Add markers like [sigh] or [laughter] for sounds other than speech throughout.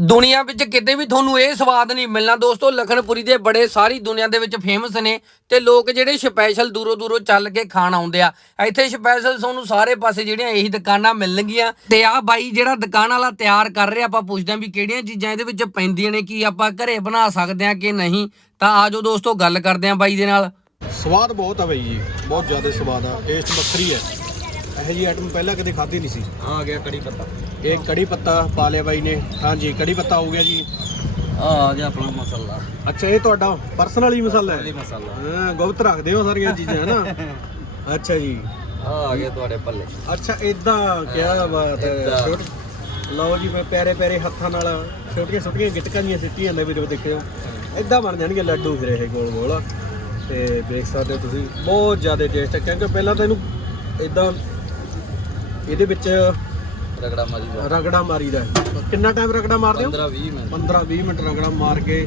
ਦੁਨੀਆ ਵਿੱਚ ਕਿਤੇ ਵੀ ਤੁਹਾਨੂੰ ਇਹ ਸਵਾਦ ਨਹੀਂ ਮਿਲਣਾ। ਦੋਸਤੋ, ਲਖਨਪੁਰੀ ਦੇ ਬੜੇ ਸਾਰੀ ਦੁਨੀਆ ਦੇ ਵਿੱਚ ਫੇਮਸ ਨੇ ਤੇ ਲੋਕ ਜਿਹੜੇ ਸਪੈਸ਼ਲ ਦੂਰੋਂ ਦੂਰੋਂ ਚੱਲ ਕੇ ਖਾਣ ਆਉਂਦੇ ਆ। ਇੱਥੇ ਸਪੈਸ਼ਲ ਤੁਹਾਨੂੰ ਸਾਰੇ ਪਾਸੇ ਜਿਹੜੀਆਂ ਇਹੀ ਦੁਕਾਨਾਂ ਮਿਲਣਗੀਆਂ। ਤੇ ਆ ਬਾਈ ਜਿਹੜਾ ਦੁਕਾਨ ਵਾਲਾ ਤਿਆਰ ਕਰ ਰਿਹਾ, ਆਪਾਂ ਪੁੱਛਦੇ ਹਾਂ ਵੀ ਕਿਹੜੀਆਂ ਚੀਜ਼ਾਂ ਇਹਦੇ ਵਿੱਚ ਪੈਂਦੀਆਂ ਨੇ, ਕੀ ਆਪਾਂ ਘਰੇ ਬਣਾ ਸਕਦੇ ਹਾਂ ਕਿ ਨਹੀਂ। ਤਾਂ ਆਜੋ ਦੋਸਤੋ, ਗੱਲ ਕਰਦੇ ਹਾਂ ਬਾਈ ਦੇ ਨਾਲ। ਸਵਾਦ ਬਹੁਤ ਆ ਬਾਈ ਜੀ, ਬਹੁਤ ਜ਼ਿਆਦਾ ਸਵਾਦ ਆ ਟੇਸਟ ਵੱਖਰੀ ਹੈ। ਇਹੋ ਜੀ ਆਈਟਮ ਪਹਿਲਾਂ ਕਦੇ ਖਾਧੀ ਨਹੀਂ ਸੀ। ਆ ਗਿਆ ਕੜੀ ਪੱਤਾ। ਇਹ ਕੜੀ ਪੱਤਾ ਪਾ ਲਿਆ ਬਾਈ ਨੇ। ਹਾਂਜੀ ਕੜੀ ਪੱਤਾ ਹੋ ਗਿਆ ਜੀ। ਆ ਆ ਗਿਆ ਆਪਣਾ ਮਸਾਲਾ। ਅੱਛਾ ਇਹ ਤੁਹਾਡਾ ਪਰਸਨਲ ਹੀ ਮਸਾਲਾ ਇਹ ਹੈ ਮਸਾਲਾ। ਹਾਂ ਗੁਪਤ ਰੱਖਦੇ ਹੋ ਸਾਰੀਆਂ ਚੀਜ਼ਾਂ ਨਾ? [laughs] ਅੱਛਾ ਜੀ। ਆ ਆ ਗਿਆ ਤੁਹਾਡੇ ਪੱਲੇ। ਅੱਛਾ ਇਦਾਂ ਕਿਆ ਬਾਤ ਹੈ। ਛੋਟ- ਲਓ ਜੀ ਮੈਂ ਪਿਆਰੇ ਪਿਆਰੇ ਹੱਥਾਂ ਨਾਲ ਛੋਟੀਆਂ ਛੋਟੀਆਂ ਗਿਟਕਾਂ ਦੀਆਂ ਸਿੱਟੀਆਂ ਨੇ ਵੀਡੀਓ ਦੇਖਿਓ। ਇਦਾਂ ਬਣ ਜਾਣਗੇ ਲੱਡੂ ਫਿਰ ਇਹ ਗੋਲ ਗੋਲ। ਤੇ ਦੇਖ ਸਕਦੇ ਹੋ ਤੁਸੀਂ ਬਹੁਤ ਜ਼ਿਆਦਾ ਟੇਸਟ ਹੈ ਕਿਉਂਕਿ ਪਹਿਲਾਂ ਤਾਂ ਇਹਨੂੰ ਇਦਾਂ ਇਹਦੇ ਵਿੱਚ ਰਗੜਾ ਮਾਰੀ ਦਾ। ਰਗੜਾ ਮਾਰੀਦਾ ਹੈ। ਕਿੰਨਾ ਟਾਈਮ ਰਗੜਾ ਮਾਰਦੇ ਹੋ? 15 20 ਮਿੰਟ। 15 20 ਮਿੰਟ ਰਗੜਾ ਮਾਰ ਕੇ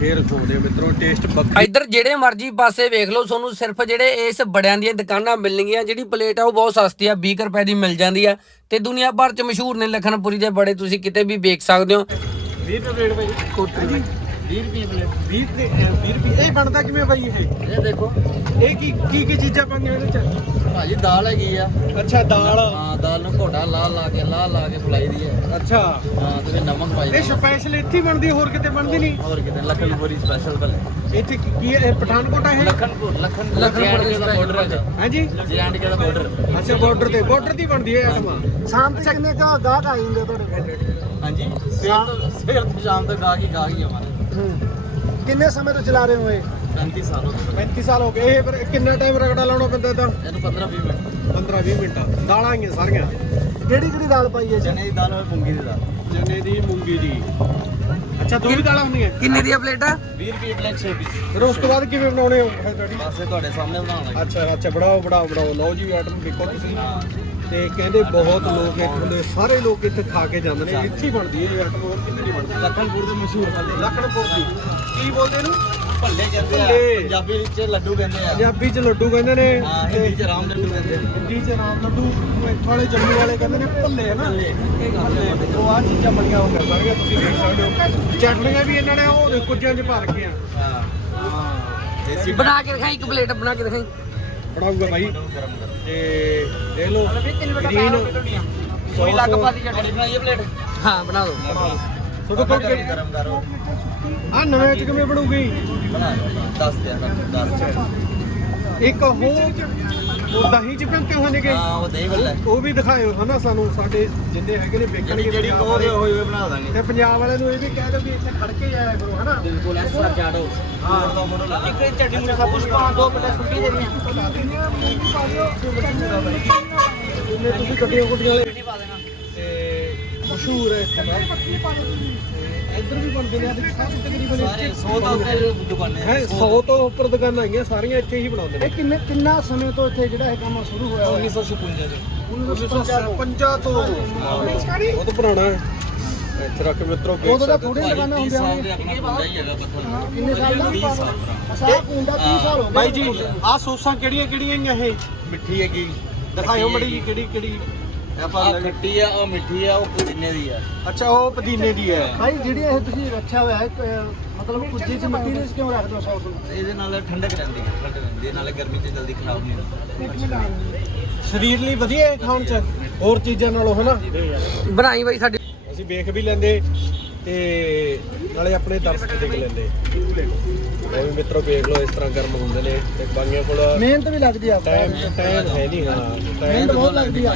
ਫੇਰ ਹੋ ਮਿੱਤਰੋ ਟੇਸਟ ਵੱਖਰੀ। ਇੱਧਰ ਜਿਹੜੇ ਮਰਜ਼ੀ ਪਾਸੇ ਵੇਖ ਲਓ ਤੁਹਾਨੂੰ ਸਿਰਫ ਜਿਹੜੇ ਇਸ ਬੜਿਆਂ ਦੀਆਂ ਦੁਕਾਨਾਂ ਮਿਲਣਗੀਆਂ ਜਿਹੜੀ ਪਲੇਟ ਆ ਉਹ ਬਹੁਤ ਸਸਤੀ ਆ 20 ਕੁ ਰੁਪਏ ਦੀ ਮਿਲ ਜਾਂਦੀ ਆ। ਤੇ ਦੁਨੀਆ ਭਰ ਚ ਮਸ਼ਹੂਰ ਨੇ ਲਖਨਪੁਰੀ ਦੇ ਬੜੇ ਤੁਸੀਂ ਕਿਤੇ ਵੀ ਵੇਖ ਸਕਦੇ ਹੋ। 20 ਰੁਪਏ ਪਲੇਟ ਬਾਈ ਕੋਟਰੀ 20 ਰੁਪਏ ਪਲੇਟ 20 ਤੇ 20 ਰੁਪਏ। ਇਹ ਬਣਦਾ ਕਿਵੇਂ ਬਾਈ ਇਹ? ਇਹ ਦੇਖੋ। ਇਹ ਕੀ ਕੀ ਕੀ ਚੀਜ਼ਾਂ ਪਾਉਂਦੇ ਇਹਦੇ ਚ ਭਾਜੀ ਦਾਲ ਹੈਗੀ ਆ। ਅੱਛਾ ਦਾਲ। ਹਾਂ ਦਾਲ ਨੂੰ ਘੋਟਾ ਲਾ ਲਾ ਕੇ ਲਾ ਲਾ ਕੇ ਫੁਲਾਈ ਦੀ ਹੈ। ਅੱਛਾ। ਹਾਂ ਤੇ ਫਿਰ ਨਮਕ ਪਾਈ ਇਹ ਸਪੈਸ਼ਲ ਇੱਥੇ ਹੀ ਬਣਦੀ ਹੈ, ਹੋਰ ਕਿਤੇ ਬਣਦੀ ਨਹੀਂ? ਹੋਰ ਕਿਤੇ ਲਖਨਪੁਰੀ ਸਪੈਸ਼ਲ ਭਲੇ ਇੱਥੇ ਕੀ ਕੀ ਹੈ? ਇਹ ਪਠਾਨਕੋਟ ਹੈ? ਲਖਨਪੁਰ ਲਖਨਪੁਰ ਲਖਨਪੁਰ ਦਾ ਬਾਰਡਰ ਹੈਗਾ ਹਾਂਜੀ ਜੇ? ਐਂਡ ਕੇ ਦਾ ਬਾਰਡਰ ਅੱਛਾ ਬਾਰਡਰ ਤੇ ਬਾਰਡਰ ਦੀ ਬਣਦੀ ਹੈ ਆਟਮਾ ਸ਼ਾਮ ਤੇ ਕਿੰਨੇ ਕਾ ਗਾਹਕ ਆ ਜਾਂਦੇ ਤੁਹਾਡੇ ਕੋਲ? ਹਾਂਜੀ। ਸਵੇਰ ਤੋਂ ਸਵੇਰ ਤੋਂ ਸ਼ਾਮ ਤੱਕ ਆ ਗਈ ਗਾ ਗਈ ਹਮਾਰੇ ਕਿੰਨੇ ਸਮੇਂ ਤੋਂ ਚਲਾ ਰਹੇ ਹੋ ਇਹ? 35 ਸਾਲ ਹੋ ਗਏ। 35 ਸਾਲ ਹੋ ਗਏ। ਇਹ ਫਿਰ ਕਿੰਨਾ ਟਾਈਮ ਰਗੜਾ ਲਾਉਣਾ ਪੈਂਦਾ ਇਹਦਾ? ਇਹਨੂੰ 15 20 ਮਿੰਟ। 15 20 ਮਿੰਟ। ਦਾਲਾਂ ਆਈਆਂ ਸਾਰੀਆਂ। ਕਿਹੜੀ ਕਿਹੜੀ ਦਾਲ ਪਾਈ ਹੈ ਚਨੇ ਦੀ ਦਾਲ ਹੋਵੇ ਮੂੰਗੀ ਦੀ ਦਾਲ। ਚਨੇ ਦੀ ਮੂੰਗੀ ਦੀ। ਅੱਛਾ ਦੋ ਵੀ ਦਾਲਾਂ ਹੁੰਦੀਆਂ ਕਿੰਨੇ ਦੀ ਆ ਪਲੇਟ? ਆ 20 ਰੁਪਏ ਪਲੇਟ 6 ਪੀਸ। ਫਿਰ ਉਸ ਤੋਂ ਬਾਅਦ ਕਿਵੇਂ ਬਣਾਉਣੇ ਹੋ ਫਿਰ ਤੁਹਾਡੀ? ਬਸ ਇਹ ਤੁਹਾਡੇ ਸਾਹਮਣੇ ਬਣਾਉਣਾ ਅੱਛਾ ਅੱਛਾ ਬੜਾਓ ਬੜਾਓ ਬੜਾਓ ਲਓ ਜੀ ਆਰਡਰ ਦੇਖੋ ਤੁਸੀਂ। ਤੇ ਕਹਿੰਦੇ ਬਹੁਤ ਲੋਕ ਇੱਥੋਂ ਦੇ ਸਾਰੇ ਲੋਕ ਇੱਥੇ ਖਾ ਕੇ ਜਾਂਦੇ ਨੇ। ਇੱਥੇ ਹੀ ਬਣਦੀ ਹੈ ਇਹ ਆਟਮ ਹੋਰ ਕਿਤੇ ਨਹੀਂ ਬਣਦੀ? ਲਖਨਪੁਰ ਦੇ ਮਸ਼ਹੂਰ ਖਾਦੇ। ਲਖਨਪੁਰ ਦੀ। ਕੀ ਬੋਲਦੇ ਇਹਨੂੰ? ਭੱਲੇ ਕਹਿੰਦੇ ਆ। ਭੱਲੇ। ਪੰਜਾਬੀ ਵਿੱਚ ਲੱਡੂ ਕਹਿੰਦੇ ਆ। ਪੰਜਾਬੀ ਚ ਲੱਡੂ ਕਹਿੰਦੇ ਨੇ ਹਾਂ ਹਿੰਦੀ ਚ ਰਾਮ ਲੱਡੂ ਕਹਿੰਦੇ ਨੇ। ਹਿੰਦੀ ਚ ਰਾਮ ਲੱਡੂ ਇੱਥੋਂ ਵਾਲੇ ਜੰਮੂ ਵਾਲੇ ਕਹਿੰਦੇ ਨੇ ਭੱਲੇ ਹੈ ਨਾ? ਭੱਲੇ। ਉਹ ਆ ਚੀਜ਼ਾਂ ਬਣੀਆਂ ਹੋ ਗਈਆਂ ਸਾਰੀਆਂ ਤੁਸੀਂ ਦੇਖ ਸਕਦੇ ਹੋ। ਚਟਨੀਆਂ ਵੀ ਇਹਨਾਂ ਨੇ ਉਹ ਦੇਖੋ ਕੁੱਜਿਆਂ ਚ ਭਰ ਰੱਖੀਆਂ। ਹਾਂ ਹਾਂ ਦੇਸੀ ਬਣਾ ਕੇ ਦਿਖਾਈ ਇੱਕ ਪਲੇਟ ਬਣਾ ਕੇ ਦਿਖਾਈ। ਬਣਾਊਗਾ ਭਾਈ ਤੇ ਦੇਖ ਲਓ ਗ੍ਰੀਨ ਕੋਈ ਲੱਗ ਪਾਦੀ ਚਟਨੀ ਬਣਾਈਏ ਪਲੇਟ? ਹਾਂ ਬਣਾ ਦਿਓ ਤੁਹਾਡੇ ਕੋਲ ਗਰਮ ਕਰੋ। ਆ ਨਵੇਂ ਚ ਕਿਵੇਂ ਬਣੂਗੀ? ਬਣਾ ਲਓ ਦੱਸ ਦਿਆ ਦੱਸ ਇੱਕ ਉਹ ਉਹ ਦਹੀਂ ਚ ਪਿੰਕੇ ਹੋਏ ਨੇਗੇ ਹਾਂ ਉਹ ਦਹੀਂ ਵੱਲਾ ਉਹ ਵੀ ਦਿਖਾਇਓ ਹਨਾ ਸਾਨੂੰ ਸਾਡੇ ਜਿੰਨੇ ਹੈਗੇ ਨੇ ਵੇਖਣਗੇ ਜਿਹੜੀ ਕਹੋਗੇ। ਹੋਈ ਹੋਈ ਬਣਾ ਦਾਂਗੇ। ਤੇ ਪੰਜਾਬ ਵਾਲਿਆਂ ਨੂੰ ਇਹ ਵੀ ਕਹਿ ਦਿਓ ਵੀ ਇੱਥੇ ਖੜ ਕੇ ਜਾਇਆ ਕਰੋ ਹਨਾ। ਬਿਲਕੁਲ ਐਸਾ ਚਾੜੋ ਹਾਂ। ਦੋ ਮੋੜੋ ਲਾ ਇੱਕ ਚਟਨੀ ਨੂੰ ਸਭ ਕੁਝ ਪਾ ਦੋ ਪਲੇਟ ਸੁੱਕੀ ਦੇ ਦੀਆਂ ਜਿੰਨੇ ਤੁਸੀਂ ਗੱਡੀਆਂ ਗੁੱਡੀਆਂ ਵਾਲੇ ਤੇ ਮਸ਼ਹੂਰ ਹੈ ਇੱਥੇ ਦਾ ਤੇ ਇੱਧਰ ਵੀ ਬਣਦੇ ਨੇ ਆ ਦੇਖੋ ਸਭ ਤਕਰੀਬਨ ਸਾਰੇ 100 ਤੋਂ ਉੱਤੇ ਦੁਕਾਨਾਂ ਹੈ 100 ਤੋਂ ਉੱਪਰ ਦੁਕਾਨਾਂ ਹੈਗੀਆਂ ਸਾਰੀਆਂ ਇੱਥੇ ਹੀ ਬਣਾਉਂਦੇ ਨੇ। ਇਹ ਕਿੰਨੇ ਕਿੰਨਾ ਸਮੇਂ ਤੋਂ ਇੱਥੇ ਜਿਹੜਾ ਇਹ ਕੰਮ ਸ਼ੁਰੂ ਹੋਇਆ ਹੋਇਆ? 1956 ਦੇ 1950 ਤੋਂ। ਉਹ ਤਾਂ ਪੁਰਾਣਾ ਹੈ। ਇੱਥੇ ਰੱਖ ਕੇ ਮਿੱਤਰੋ ਵੇਖ ਉਦੋਂ ਤਾਂ ਸਕਦੇ ਥੋੜੀ ਦੁਕਾਨਾਂ 20 ਹੁੰਦੀਆਂ ਸਾਲ ਨੇ ਦੇ ਆਪਣਾ ਬੰਦਾ ਹੀ ਹੈਗਾ ਬੱਥਲ ਕਿੰਨੇ ਸਾਲ ਦਾ? 20 ਸਾਲ ਅਸਾਂ ਕੁੰਡਾ 30 ਸਾਲ ਹੋ ਗਏ। ਬਾਈ ਜੀ ਆਹ ਸੌਸਾਂ ਕਿਹੜੀਆਂ ਕਿਹੜੀਆਂ ਆਈਆਂ ਇਹ? ਮਿੱਠੀ ਹੈਗੀ। ਦਿਖਾਇਓ ਮੜੀ ਜੀ ਕਿਹੜੀ ਕਿਹੜੀ ਆ ਖੱਟੀ ਆ ਉਹ ਮਿੱਠੀ ਆ ਉਹ ਪੁਦੀਨੇ ਦੀ ਆ। ਅੱਛਾ ਉਹ ਪੁਦੀਨੇ ਦੀ ਹੈ। ਭਾਈ ਜਿਹੜੀ ਇਹ ਤੁਸੀਂ ਰੱਖਿਆ ਹੋਇਆ ਹੈ ਅਹ, ਮਤਲਬ ਕੁੱਜੀ ਚ ਮਿੱਟੀ ਦੇ ਵਿੱਚ ਕਿਉਂ ਰੱਖਦੇ ਹੋ ਸੌਸ ਨੂੰ? ਇਹਦੇ ਨਾਲ ਠੰਡਕ ਰਹਿੰਦੀ ਹੈ ਠੰਡਕ ਰਹਿੰਦੀ ਹੈ ਨਾਲੇ ਗਰਮੀ 'ਚ ਜਲਦੀ ਖਰਾਬ ਨਹੀਂ ਹੁੰਦੀ। ਸਰੀਰ ਲਈ ਵਧੀਆ ਹੈ ਖਾਣ ਚ? ਹੋਰ ਚੀਜ਼ਾਂ ਨਾਲੋਂ ਹਨਾ? ਬਣਾਈ ਬਾਈ ਸਾਡੀ। ਅਸੀਂ ਵੇਖ ਵੀ ਲੈਂਦੇ ਤੇ ਨਾਲੇ ਆਪਣੇ ਦਰਸ਼ਕ ਦੇਖ ਲੈਂਦੇ। ਉਹ ਵੀ ਮਿੱਤਰੋ ਵੇਖ ਲਓ ਇਸ ਤਰ੍ਹਾਂ ਗਰਮ ਹੁੰਦੇ ਨੇ ਤੇ ਬਾਈਆਂ ਕੋਲ ਮਿਹਨਤ ਵੀ ਲੱਗਦੀ ਆ ਟਾਈਮ ਟਾਈਮ ਹੈ ਨਹੀਂ ਹਾਂ। ਮਿਹਨਤ ਟਾਈਮ ਬਹੁਤ ਲੱਗਦੀ ਆ।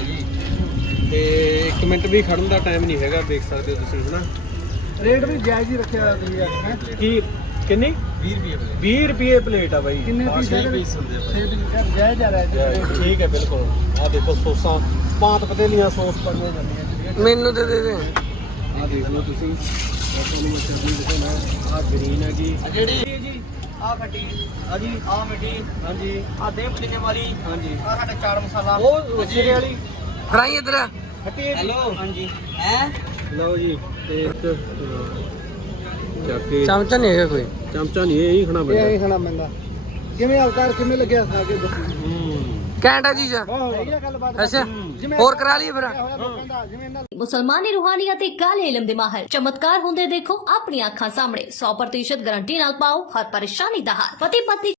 ਤੇ 1 ਮਿੰਟ ਵੀ ਖੜਨ ਦਾ ਟਾਈਮ ਨਹੀਂ ਹੈਗਾ ਦੇਖ ਸਕਦੇ ਹੋ ਤੁਸੀਂ ਹਨਾ? ਰੇਟ ਵੀ ਜਾਇਜ਼ ਹੀ ਰੱਖਿਆ ਹੋਇਆ ਤੁਸੀਂ ਅੱਜ ਹੈਂ? ਕੀ ਕਿੰਨੀ? 20 ਰੁਪਏ ਪਲੇਟ 20 ਰੁਪਏ ਪਲੇਟ ਆ ਬਾਈ। ਕਿੰਨੇ ਪੀਸ ਹੈ ਪੀਸ ਹੁੰਦੇ ਆ ਪੀਸ ਹੈ, ਜਾਇਜ਼ ਆ ਰਿਹਾ ਜੀ ਰੇਟ। ਠੀਕ ਹੈ ਬਿਲਕੁਲ। ਆ ਦੇਖੋ ਸੌਸਾਂ ਪਾਂਤ ਪਤੇਲੀਆਂ ਸੌਸ ਪਾਈਆਂ ਜਾਂਦੀਆਂ ਮੈਨੂੰ ਤੇ ਦੇ ਦੇ। ਆ ਦੇਖ ਲਓ ਤੁਸੀਂ। ਤੁਹਾਨੂੰ ਮੈਂ ਚਟਨੀ ਦਿਖਾਉਣਾ। ਆ ਗ੍ਰੀਨ ਹੈ ਜੀ ਆ ਜਿਹੜੀ ਜੀ ਆ ਖੱਟੀ। ਆ ਜੀ ਆ ਮਿੱਠੀ। ਹਾਂਜੀ। ਆ ਦੇ ਪੁਦੀਨੇ ਵਾਲੀ। ਹਾਂਜੀ। ਆ ਸਾਡਾ ਚਾਟ ਮਸਾਲਾ। ਉਹ ਸਿਰੇ ਵਾਲੀ। ਫਰਾਈ ਇੱਧਰ। ਹੈਲੋ ਹਾਂਜੀ। ਹੈ? ਲਓ ਜੀ ਤੇ ਇੱਕ ਚੱਕ। ਚਮਚਾ ਨਹੀਂ ਹੈਗਾ ਕੋਈ। ਚਮਚਾ ਨਹੀਂ ਇਹ ਹੀ ਖਾਣਾ ਇਹ ਪੈਂਦਾ ਐਂ ਖਾਣਾ ਪੈਂਦਾ। ਕਿਵੇਂ ਅਵਤਾਰ ਕਿਵੇਂ ਲੱਗਿਆ ਖਾ ਕੇ ਦੱਸੋ। ਹੂੰ। ਆ ਗੱਲਬਾਤ ਅੱਛਾ ਹੋਰ ਕਰਾ ਲਈਏ ਫਿਰ। ਹੋਇਆ ਲੋਕਾਂ ਦਾ ਜਿਵੇਂ ਇਹਨਾਂ ਮੁਸਲਮਾਨੀ ਰੂਹਾਨੀ ਅਤੇ ਕਾਲੇ ਇਲਮ ਦੇ ਮਾਹਰ। ਚਮਤਕਾਰ ਹੁੰਦੇ ਦੇਖੋ ਆਪਣੀਆਂ ਅੱਖਾਂ ਸਾਹਮਣੇ। 100% ਗਾਰੰਟੀ ਨਾਲ ਪਾਓ ਹਰ ਪਰੇਸ਼ਾਨੀ ਦਾ ਹੱਲ। ਪਤੀ ਪਤਨੀ